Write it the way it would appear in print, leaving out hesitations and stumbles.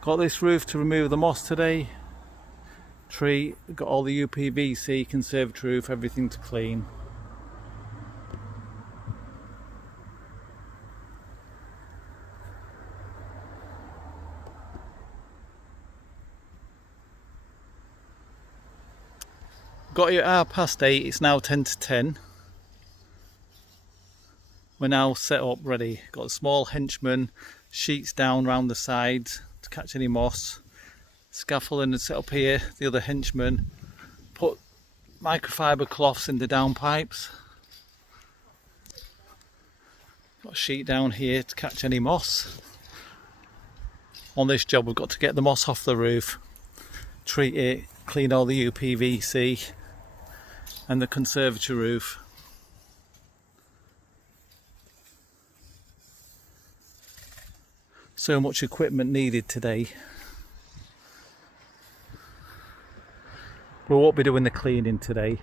Got this roof to remove the moss today. Tree, got all the Upvc conservatory roof, everything to clean. Got here at 8:30, it's now 10 to 10. We're now set up ready. Got a small henchman, sheets down round the sides to catch any moss. Scaffolding is set up here, the other henchman. Put microfiber cloths in the downpipes. Got a sheet down here to catch any moss. On this job we've got to get the moss off the roof, treat it, clean all the Upvc and the conservatory roof. So much equipment needed today. We won't be doing the cleaning today.